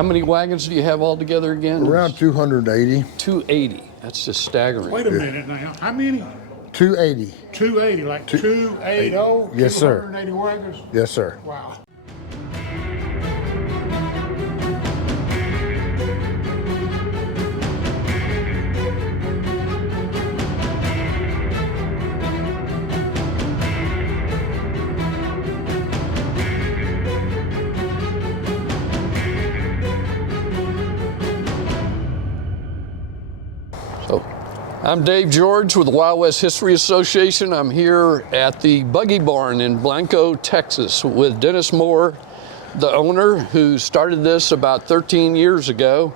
How many wagons do you have altogether again? Around 280. 280. That's just staggering. Wait a minute now. How many? 280. 280, like 280? Yes, sir. 280 wagons? Yes, sir. Wow. I'm Dave George with the Wild West History Association. I'm here at the Buggy Barn in Blanco, Texas with Dennis Moore, the owner, who started this about 13 years ago.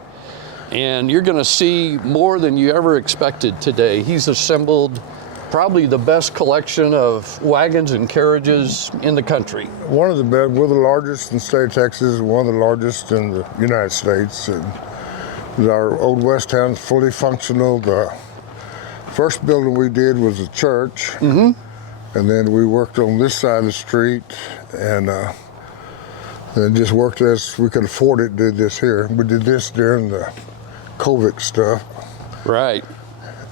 And you're going to see more than you ever expected today. He's assembled probably the best collection of wagons and carriages in the country. One of the best, we're the largest in the state of Texas, one of the largest in the United States. And our old West town is fully functional. The first building we did was a church, and then we worked on this side of the street, and then just worked as we could afford it, did this here. We did this during the COVID stuff. Right.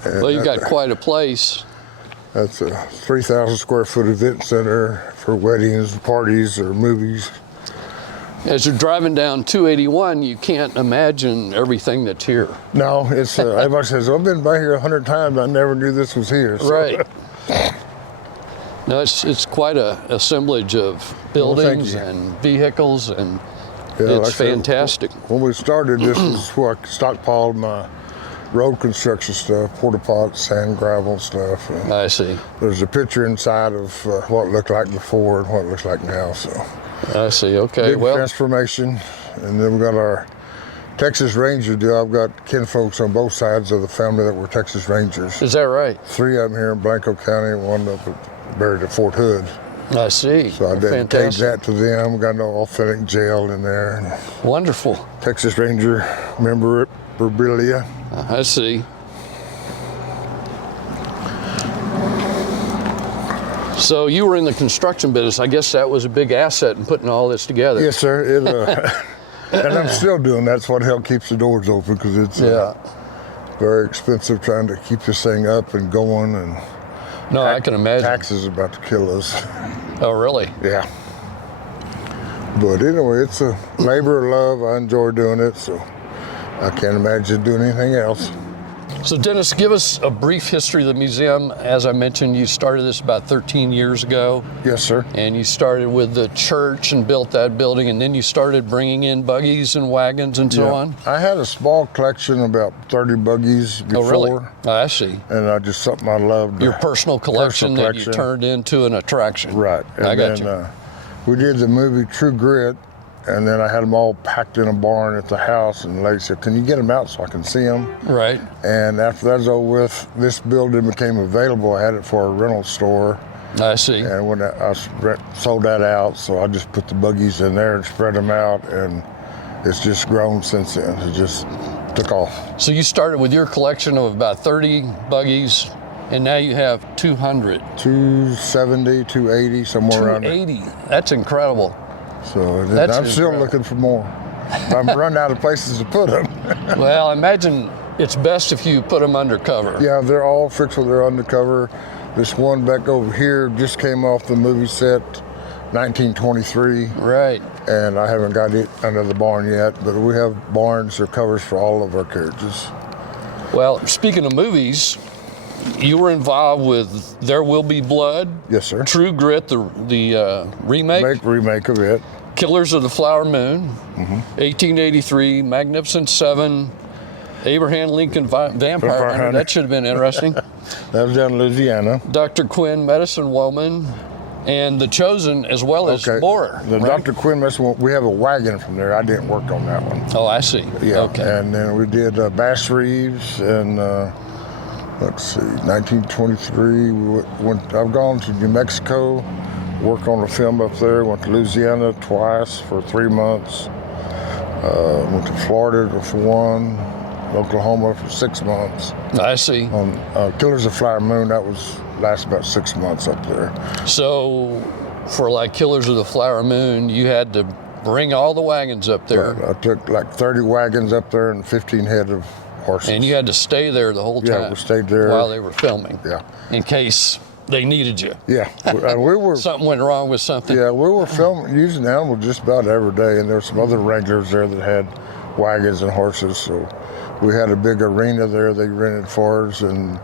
And well, you got quite a place. That's a 3,000 square foot event center for weddings, parties, or movies. As you're driving down 281, you can't imagine everything that's here. No, it's everybody says, I've been by here 100 times, I never knew this was here. So. Right. No, it's quite a assemblage of buildings and vehicles, and it's fantastic. When we started, this is where I stockpiled my road construction stuff, porta pots, sand, gravel stuff. I see. There's a picture inside of what it looked like before and what it looks like now. So. I see. Okay. Big transformation, and then we got our Texas Ranger deal. I've got kinfolks on both sides of the family that were Texas Rangers. Is that right? 3 of them here in Blanco County, one up buried at Fort Hood. I see. So I dedicated that to them. Got no authentic jail in there. Wonderful. Texas Ranger memorabilia. I see. So you were in the construction business. I guess that was a big asset in putting all this together. Yes, sir. And I'm still doing that. That's what helped keeps the doors open, because it's very expensive trying to keep this thing up and going. And no, I can imagine. Taxes about to kill us. Oh, really? Yeah. But anyway, it's a labor of love. I enjoy doing it, so I can't imagine doing anything else. So Dennis, give us a brief history of the museum. As I mentioned, you started this about 13 years ago. Yes, sir. And you started with the church and built that building, and then you started bringing in buggies and wagons and so on? I had a small collection, about 30 buggies before. Oh, really? I see. And just something I loved. Your personal collection that you turned into an attraction. Right. And I got you. We did the movie True Grit, and then I had them all packed in a barn at the house, and the lady said, can you get them out so I can see them? Right. And after that was over with, this building became available. I had it for a rental store. I see. And when I sold that out, so I just put the buggies in there and spread them out, and it's just grown since then. It just took off. So you started with your collection of about 30 buggies, and now you have 200. 270, 280, somewhere around there. 280. That's incredible. So I'm still looking for more. I'm running out of places to put them. Well, I imagine it's best if you put them undercover. Yeah, they're all fixed with their undercover. This one back over here just came off the movie set, 1923. Right. And I haven't got it under the barn yet, but we have barns or covers for all of our carriages. Well, speaking of movies, you were involved with There Will Be Blood. Yes, sir. True Grit, the remake. Remake of it. Killers of the Flower Moon, 1883, Magnificent Seven, Abraham Lincoln Vampire Hunter. That should have been interesting. That was down in Louisiana. Dr. Quinn, Medicine Woman, and The Chosen, as well as Borer. The right? Dr. Quinn Medicine Woman, we have a wagon from there. I didn't work on that one. Oh, I see. Yeah. Okay. And then we did Bass Reeves and let's see, 1923. I've gone to New Mexico, worked on a film up there. Went to Louisiana twice for 3 months. Went to Florida for 1, Oklahoma for 6 months. I see. On Killers of Flower Moon, that lasted about 6 months up there. So, for like Killers of the Flower Moon, you had to bring all the wagons up there. I took like 30 wagons up there and 15 head of horses. And you had to stay there the whole time. Yeah, we stayed there while they were filming. Yeah. In case they needed you. Yeah, and we were. Something went wrong with something. Yeah, we were filming using animals just about every day, and there were some other wranglers there that had wagons and horses. So we had a big arena there they rented for us, and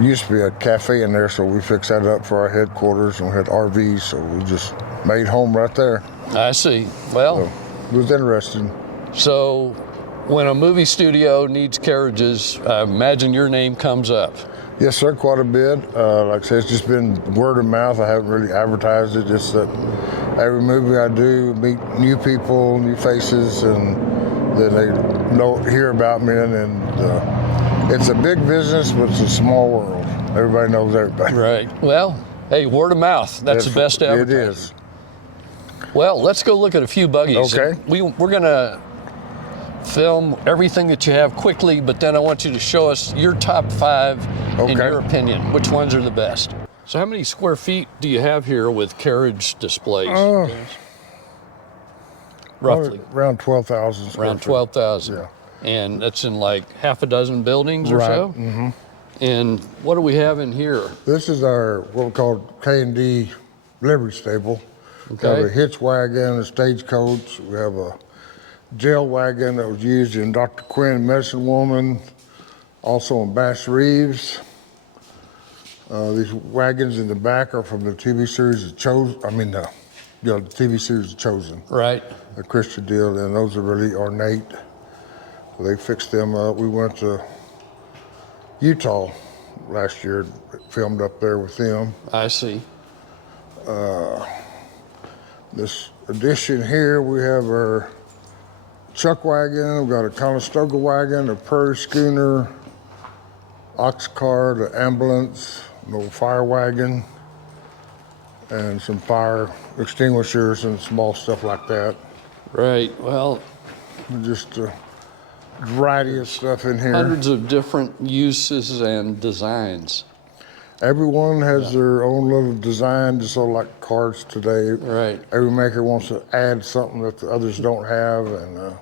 used to be a cafe in there, so we fixed that up for our headquarters, and we had RVs, so we just made home right there. I see. Well, So it was interesting. so when a movie studio needs carriages, I imagine your name comes up. Yes, sir, quite a bit. Like I said, it's just been word of mouth. I haven't really advertised it. Just that every movie I do, meet new people, new faces, and then they hear about me. And it's a big business, but it's a small world. Everybody knows everybody. Right. Well, hey, word of mouth. That's the best advertising. It is. Well, let's go look at a few buggies. Okay. We're going to film everything that you have quickly, but then I want you to show us your top 5 in Okay. your opinion. Which ones are the best? So how many square feet do you have here with carriage displays? Roughly. Around 12,000. Around 12,000. Yeah. And that's in like half a dozen buildings or Right. so? Mm-hmm. And what do we have in here? This is our what we call K&D livery stable. We Okay. have a hitch wagon, a stagecoach. We have a jail wagon that was used in Dr. Quinn, Medicine Woman, also in Bass Reeves. These wagons in the back are from the TV series The TV series The Chosen, Right. a Christian deal, and those are really ornate. They fixed them up. We went to Utah last year, filmed up there with them. I see. This edition here, we have our chuck wagon, we've got a Conestoga wagon, a prairie schooner, ox cart, an ambulance, an old fire wagon, and some fire extinguishers and small stuff like that. Right. Well, Just a variety of stuff in here. hundreds of different uses and designs. Everyone has their own little design, just sort of like cars today. Right. Every maker wants to add something that the others don't have, and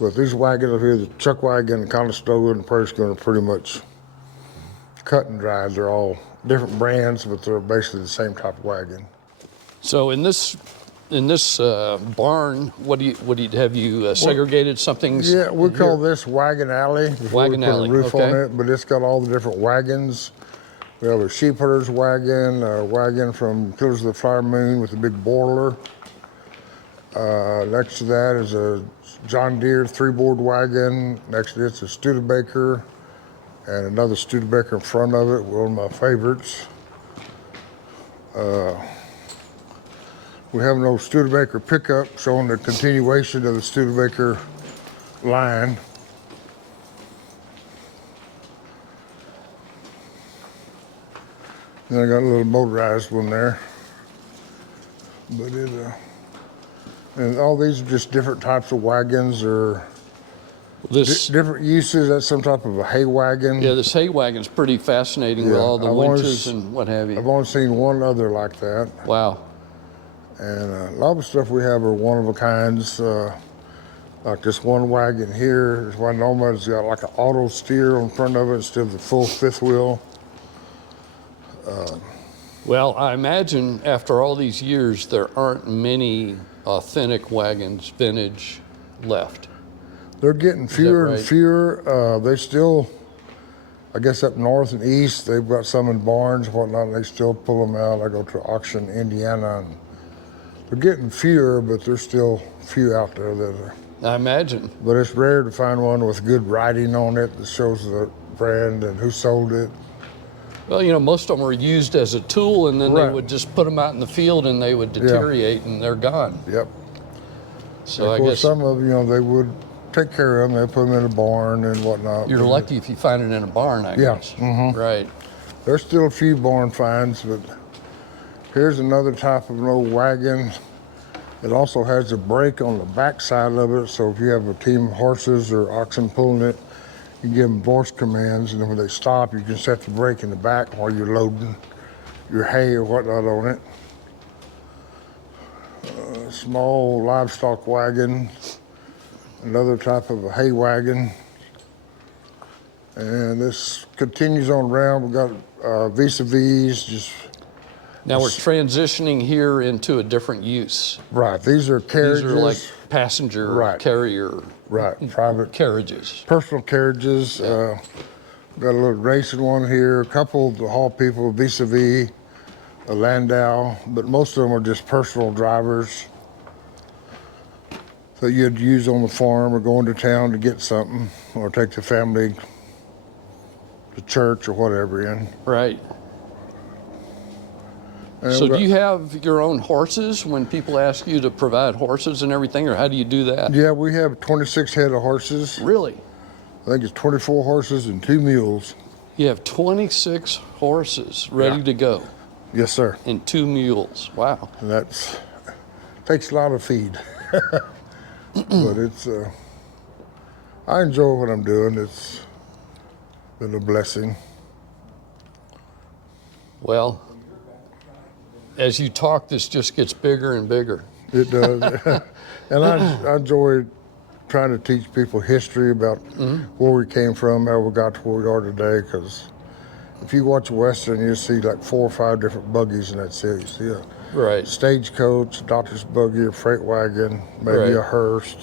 but these wagons up here, the chuck wagon, the Conestoga, and the prairie schooner, are pretty much cut and dried. They're all different brands, but they're basically the same type of wagon. So in this barn, what do you have you segregated something? Yeah, we call this Wagon Alley before Wagon we put Alley, a roof okay. on it, but it's got all the different wagons. We have a sheep herder's wagon, a wagon from Killers of the Flower Moon with a big boiler. Next to that is a John Deere 3-board wagon. Next to it's a Studebaker and another Studebaker in front of it, one of my favorites. We have an old Studebaker pickup showing the continuation of the Studebaker line. Then I got a little motorized one there. But and all these are just different types of wagons or This, different uses. That's some type of a hay wagon. yeah, this hay wagon's pretty fascinating with Yeah, all the I've always- winches and what have I've you. only seen one other like that. Wow. And a lot of stuff we have are one of a kinds. Like this one wagon here, this one Noma has got like an auto steer on front of it instead of the full fifth wheel. Well, I imagine after all these years, there aren't many authentic wagons, vintage, left. They're getting fewer right? and fewer. They still, I guess up north and east, they've got some in barns and whatnot, and they still pull them out. I go to auction in Indiana, and they're getting fewer, but there's still few out there that are. I imagine. But it's rare to find one with good writing on it that shows the brand and who sold it. Well, you know, most of them were used as a tool, and then they Right. would just put them out in the field, and they would deteriorate, and they're gone. Yep. So Of I course, guess some of they would take care of them. They put them in a barn and whatnot. you're but lucky if you find it in a barn, I Yeah, guess. mhm. Right. There's still a few barn finds, but here's another type of an old wagon. It also has a brake on the back side of it, so if you have a team of horses or oxen pulling it, you give them voice commands, and then when they stop, you can set the brake in the back while you're loading your hay or whatnot on it. small livestock wagon, another type of a hay wagon. And this continues on around. We've got vis-a-vis, just Now we're transitioning here into a different use. right. These are carriages. These are like passenger Right. carrier right, private carriages. personal carriages. Got a little racing one here, a couple to haul people, vis-a-vis, a Landau, but most of them are just personal drivers that you'd use on the farm or going to town to get something or take the family to church or whatever in. Right. And So we've do you have your own horses when people ask you to provide horses and everything, or how do you do that? yeah, we have 26 head of horses. Really? I think it's 24 horses and 2 mules. You have 26 horses ready Yeah. to go Yes, sir. and 2 mules. Wow. And that's takes a lot of feed. But it's I enjoy what I'm doing. It's been a blessing. Well, as you talk, this just gets bigger and bigger. It does. And I enjoy trying to teach people history about where we came from, how we got to where we are today, because if you watch a Western, you see like 4 or 5 different buggies in that city. You see a Right. stagecoach, doctor's buggy, a freight wagon, maybe Right. a hearse.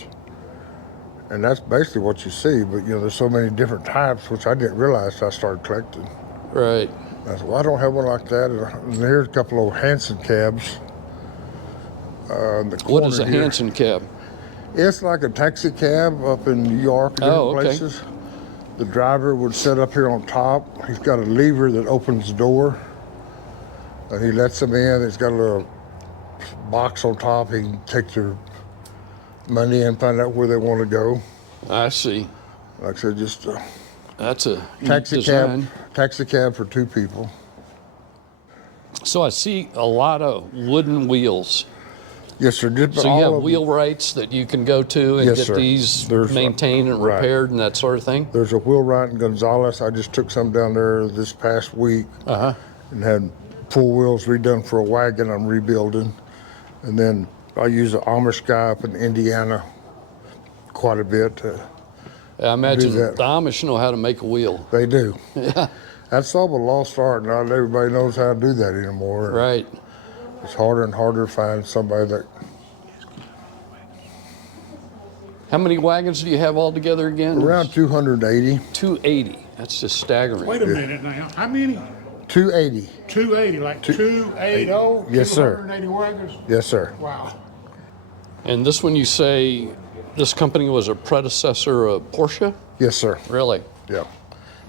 And that's basically what you see. But, there's so many different types, which I didn't realize till I started collecting. Right. I said, well, I don't have one like that. And here's a couple of Hanson cabs. In the What is corner a here. Hanson cab? It's like a taxi cab up in New York, different Oh, okay. places. The driver would sit up here on top. He's got a lever that opens the door. And he lets them in. It's got a little box on top. He can take their money and find out where they want to go. I see. Like I said, just a That's a neat taxi design. cab for 2 people. So I see a lot of wooden wheels. Yes, sir. Just So you all have of- wheelwrights that you can go to and Yes, get sir. these There's, maintained and right. repaired and that sort of thing? There's a wheelwright in Gonzales. I just took some down there this past week and had full wheels redone for a wagon I'm rebuilding. And then I use an Amish guy up in Indiana quite a bit. I imagine that. the Amish know how to make a wheel. They do. That's all a lost art. Not everybody knows how to do that anymore. Right. It's harder and harder to find somebody that. How many wagons do you have altogether again? Around 280. 280. That's just staggering. Wait a minute now. How many? 280. 280, like 280? Yes, sir. 280 wagons? Yes, sir. Wow. And this one you say this company was a predecessor of Porsche? Yes, sir. Really? Yeah.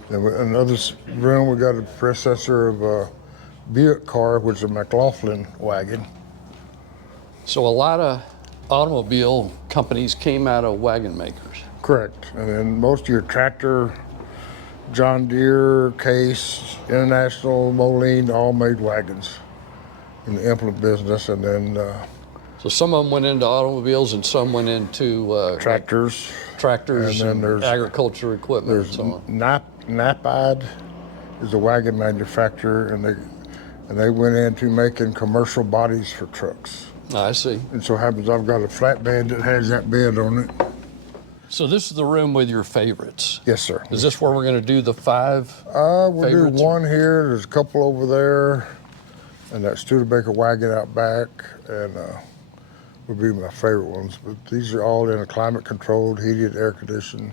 Then another room, we got a predecessor of a Buick car, which is a McLaughlin wagon. So a lot of automobile companies came out of wagon makers. Correct. And then most of your tractor, John Deere, Case, International, Moline, all made wagons in the implement business. And then So some of them went into automobiles and some went into tractors. tractors And and, then there's- agriculture equipment and There's so on. Knapide is a wagon manufacturer, and they went into making commercial bodies for trucks. I see. And so happens I've got a flatbed that has that bed on it. So this is the room with your favorites. Yes, sir. Is this where we're going to do the 5? We'll favorites? do one here. There's a couple over there, and that Studebaker wagon out back, and would be my favorite ones. But these are all in a climate-controlled, heated, air-conditioned.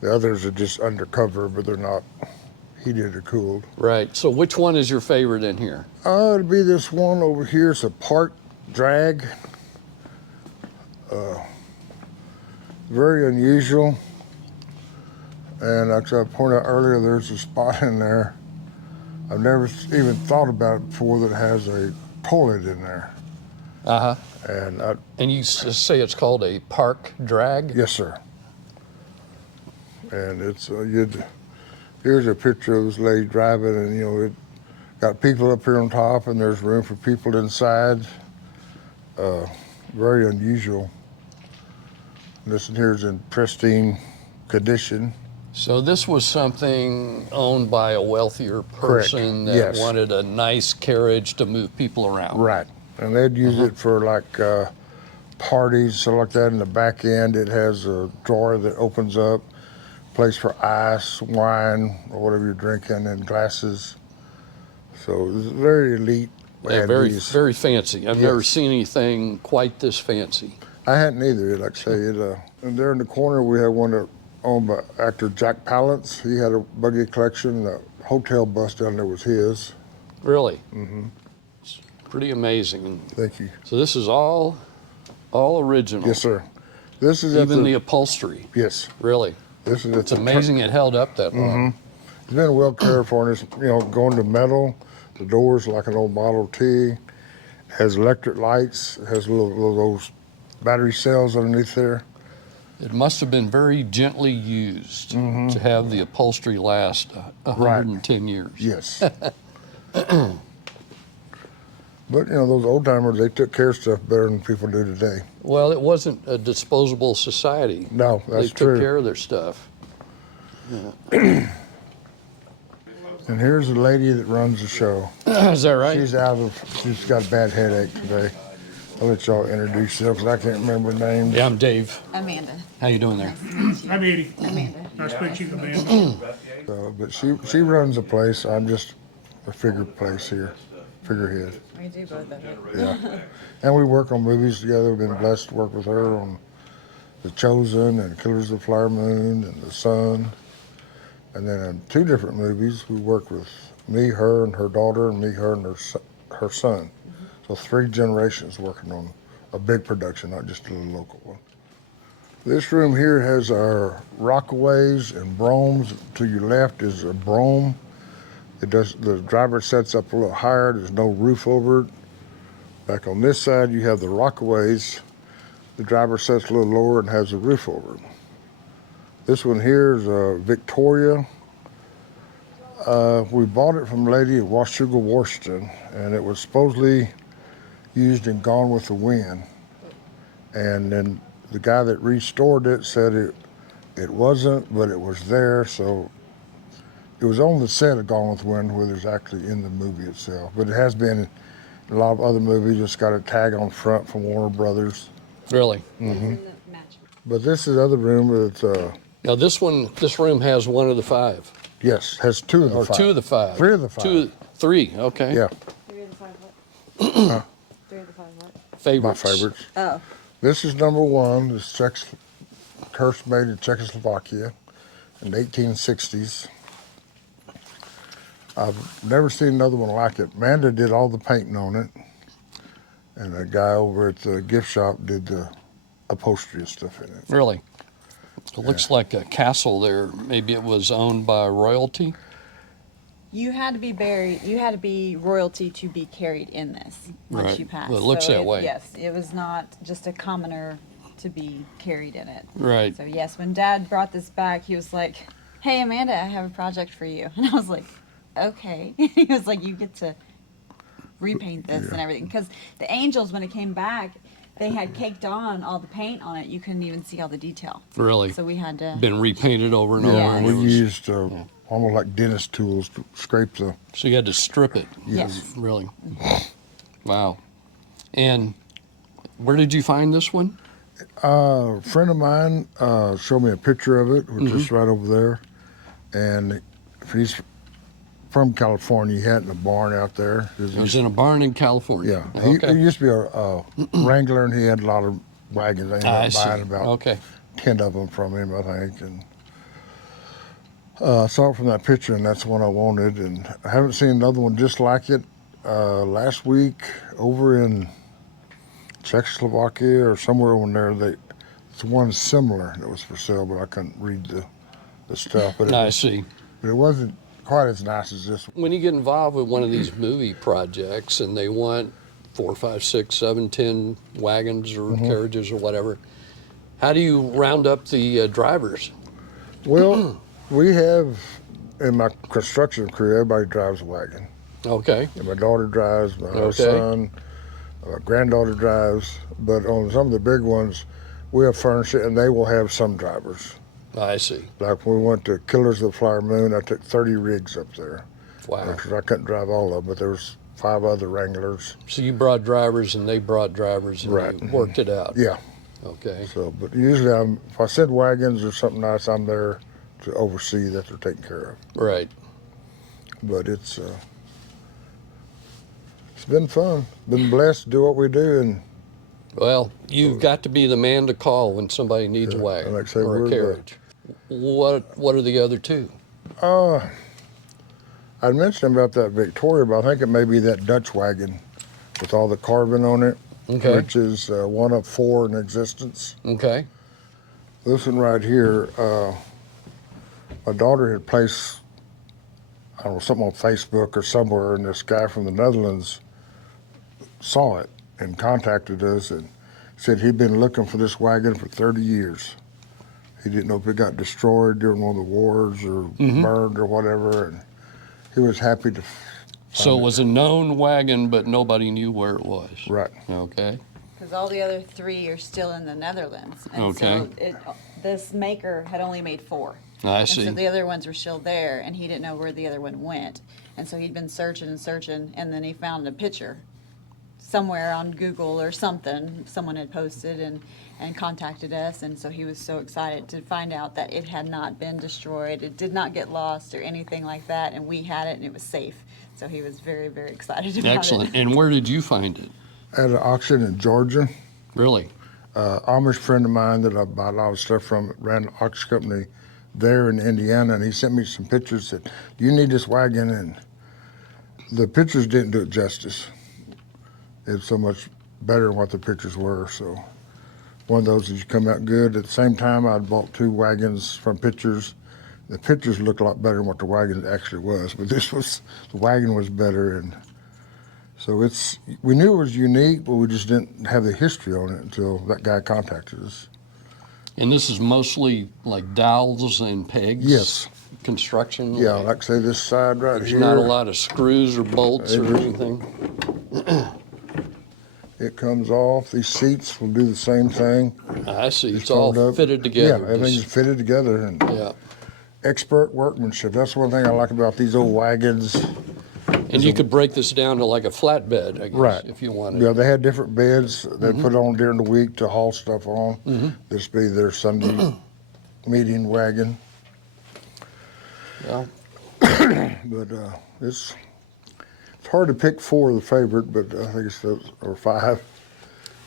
The others are just undercover, but they're not heated or cooled. Right. So which one is your favorite in here? It'll be this one over here. It's a park drag. Very unusual. And like I pointed out earlier, there's a spot in there. I've never even thought about it before that has a toilet in there. Uh-huh. And And you say it's called a park drag? yes, sir. And it's here's a picture of this lady driving, and it got people up here on top, and there's room for people inside. Very unusual. This one here is in pristine condition. So this was something owned by a wealthier person that Yes. wanted a nice carriage to move people around. Right. And they'd use it for like parties, so like that. In the back end, it has a drawer that opens up, place for ice, wine, or whatever you're drinking, and glasses. So it's very elite. Yeah, very fancy. I've never Yes. seen anything quite this fancy. I hadn't either, like I say. And there in the corner, we have one that owned by actor Jack Palance. He had a buggy collection. The hotel bus down there was his. Really? Mm-hmm. It's pretty amazing. Thank you. So this is all original. Yes, sir. This is Even the upholstery. yes. Really? This is It's amazing it held up that long. It's been well cared for, and it's, going to metal. The doors like an old Model T. Has electric lights. It has little those battery cells underneath there. It must have been very gently used to have the upholstery last 110 years. Yes. But those old timers, they took care of stuff better than people do today. Well, it wasn't a disposable society. No, that's They took true. care of their stuff. And here's the lady that runs the show. Is that right? She's got a bad headache today. I'll let y'all introduce yourselves. I can't remember names. Yeah, I'm Dave. Amanda. How you doing there? I'm Eddie. Amanda. Nice to meet you, Amanda. But she runs the place. I'm just a figurehead. We do both of it. Yeah. And we work on movies together. We've been blessed to work with her on The Chosen and Killers of the Flower Moon and The Sun. And then in 2 different movies, we worked with me, her, and her daughter, and me, her, and her son. So 3 generations working on a big production, not just a little local one. This room here has our Rockaways and Bromes. To your left is a Brome. The driver sets up a little higher. There's no roof over it. Back on this side, you have the Rockaways. The driver sets a little lower and has a roof over it. This one here is a Victoria. We bought it from a lady at Washougal, Washington, and it was supposedly used in Gone with the Wind. And then the guy that restored it said it wasn't, but it was there. So it was on the set of Gone with the Wind, where there's actually in the movie itself. But it has been in a lot of other movies. It's got a tag on front from Warner Brothers. Really? But this is the other room. It's Now this room has one of the 5. yes, has 2 of the Or 5. 2 of the 5. 3 of the 5. 3, okay. Yeah, 3 of the 5 what? 3 of the 5 what? Favorites. my favorites. Oh. This is number 1. This first made in Czechoslovakia in the 1860s. I've never seen another one like it. Amanda did all the painting on it, and a guy over at the gift shop did the upholstery and stuff in it. Really? It looks like a castle there. Maybe it was owned by royalty? You had to be buried. You had to be royalty to be carried in this once Right. you passed. Well, it looks that way. Yes, it was not just a commoner to be carried in it. Right. So yes, when Dad brought this back, he was like, "Hey Amanda, I have a project for you," and I was like, "Okay." He was like, "You get to repaint this and everything," because the angels, when it came back, they had caked on all the paint on it. You couldn't even see all the detail. Really? So we had to. Been repainted over and over. Yeah. And We it was- used almost like dentist tools to scrape the. So you had to strip it? Yes. Really? Wow. And where did you find this one? A friend of mine showed me a picture of it, which is right over there. And if he's from California, he had it in a barn out there. It was in a barn in California. Yeah, he Okay. used to be a wrangler, and he had a lot of wagons. I ended I up see. buying about Okay. 10 of them from him, I think. And I saw it from that picture, and that's the one I wanted. And I haven't seen another one just like it. Last week, over in Czechoslovakia or somewhere over there, it's one similar that was for sale, but I couldn't read the stuff. But I see. but it wasn't quite as nice as this one. When you get involved with one of these movie projects and they want 4, 5, 6, 7, 10 wagons or carriages or whatever, how do you round up the drivers? Well, we have, in my construction crew, everybody drives a wagon. Okay. And my daughter drives, my Okay. son, my granddaughter drives. But on some of the big ones, we have furnished it, and they will have some drivers. I see. Like when we went to Killers of the Flower Moon, I took 30 rigs up there. Wow. Because I couldn't drive all of them, but there was 5 other Wranglers. So you brought drivers and they brought drivers and Right. you worked it out. Yeah. Okay. So, but usually if I send wagons or something nice, I'm there to oversee that they're taken care of. Right. But it's been fun. Been blessed to do what we do, and Well, you've got to be the man to call when somebody needs a wagon like I say, or we're a the- carriage. What are the other two? I mentioned about that Victoria, but I think it may be that Dutch wagon with all the carving on it, Okay. which is one of 4 in existence. Okay. This one right here, my daughter had placed, I don't know, something on Facebook or somewhere, and this guy from the Netherlands saw it and contacted us and said he'd been looking for this wagon for 30 years. He didn't know if it got destroyed during one of the wars or burned or whatever, and he was happy to. So it was a known wagon, but nobody knew where it was. Right. Okay. Because all the other 3 are still in the Netherlands. And Okay. so this maker had only made 4. I And see. so the other ones were still there, and he didn't know where the other one went. And so he'd been searching and searching, and then he found a picture somewhere on Google or something. Someone had posted and contacted us, and so he was so excited to find out that it had not been destroyed. It did not get lost or anything like that, and we had it, and it was safe. So he was very, very excited about Excellent. it. And where did you find it? At an auction in Georgia. Really? Amish friend of mine that I buy a lot of stuff from ran an auction company there in Indiana, and he sent me some pictures. Said, "You need this wagon," and the pictures didn't do it justice. It's so much better than what the pictures were. So one of those that come out good. At the same time, I'd bought 2 wagons from pictures. The pictures looked a lot better than what the wagon actually was, but the wagon was better, and so we knew it was unique, but we just didn't have the history on it until that guy contacted us. And this is mostly like dowels and pegs? Yes. Construction? Yeah, like say this side right There's here. not a lot of screws or bolts or It is- anything? It comes off. These seats will do the same thing. I see. It's Just all fold up. fitted together. Yeah, everything's Just- fitted together, and Yeah. expert workmanship. That's one thing I like about these old wagons. And you could break this down to like a flatbed, I guess, Right. if you wanted. Yeah, they had different beds they Mm-hmm. put on during the week to haul stuff on. This be their Sunday meeting wagon. Well, But it's hard to pick 4 of the favorite, but I think it's those, or 5.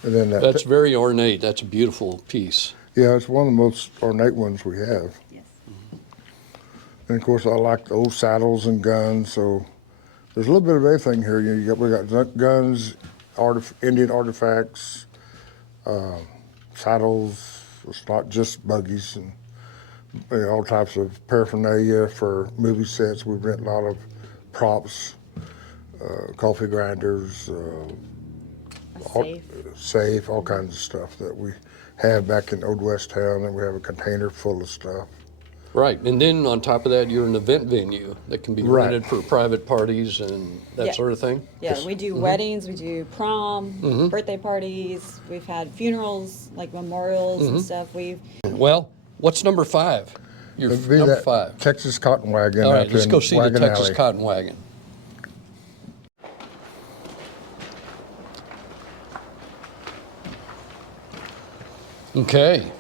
And then that's very ornate. That's a beautiful piece. yeah, it's one of the most ornate ones we have. Yes. And of course, I like the old saddles and guns. So there's a little bit of everything here. We got guns, Indian artifacts, saddles. It's not just buggies and all types of paraphernalia for movie sets. We rent a lot of props, coffee grinders, Safe. safe, all kinds of stuff that we have back in Old West Town, and we have a container full of stuff. Right. And then on top of that, you're an event venue that can be Right. rented for private parties and that Yeah. sort of thing. Yeah, we do weddings, we do prom, birthday parties. We've had funerals, like memorials and stuff. Well, what's number 5? Your It'd be number that 5. Texas cotton wagon. All right, out let's in go see the Wagon Texas Alley. Cotton Wagon. Okay.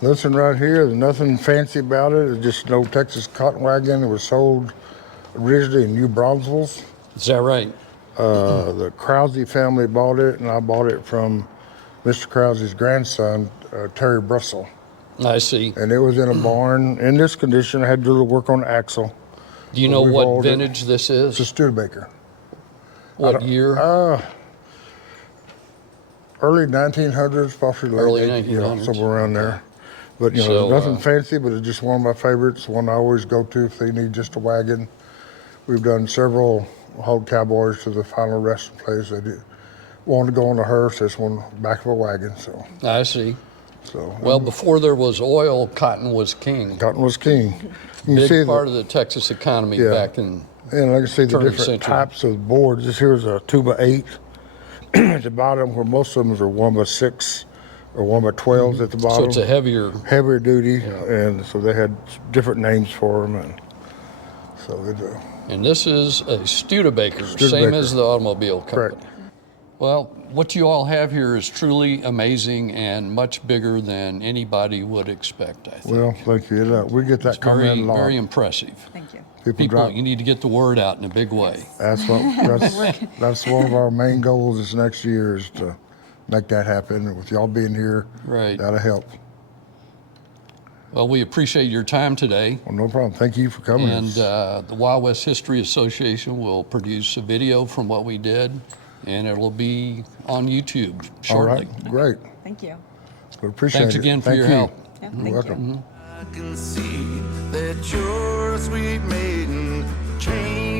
This one right here, there's nothing fancy about it. It's just an old Texas cotton wagon. It was sold originally in New Braunfels. Is that right? The Krause family bought it, and I bought it from Mr. Krause's grandson, Terry Brussel. I see. And it was in a barn in this condition. I had to do a little work on the axle. Do you know We've what ordered- vintage this It's a is? Studebaker. What year? Early 1900s, possibly late Early 80s, 1900s. somewhere around there. But So, nothing fancy, but it's just one of my favorites. One I always go to if they need just a wagon. We've done several hauled cowboys to the final resting place. They did want to go on a hearse. This one back of a wagon. I see. So Well, before there was oil, cotton was king. cotton was king. You can see Big part of the Texas economy Yeah. back in. and I can see the turn of the different century. types of boards. This here is a 2x8 at the bottom, where most of them are 1x6 or 1x12s at the So bottom. it's a heavier. Heavier duty, and so they had different names for them, and so And this is a Studebaker, same Studebaker. as the automobile company. Correct. Well, what you all have here is truly amazing and much bigger than anybody would expect, I think. Well, thank you. We get that comment Very, a lot. very impressive. Thank you. People People, drive. you need to get the word out in a big way. That's one of our main goals this next year is to make that happen. And with y'all being here, Right. that'll help. Well, we appreciate your time today. Well, no problem. Thank you for coming. And the Wild West History Association will produce a video from what we did, and it will be on YouTube All shortly. right, great. Thank you. We appreciate Thanks it. again for Thank your you. help. Yeah, You're thank welcome. you. I can see that you're a sweet maiden, chained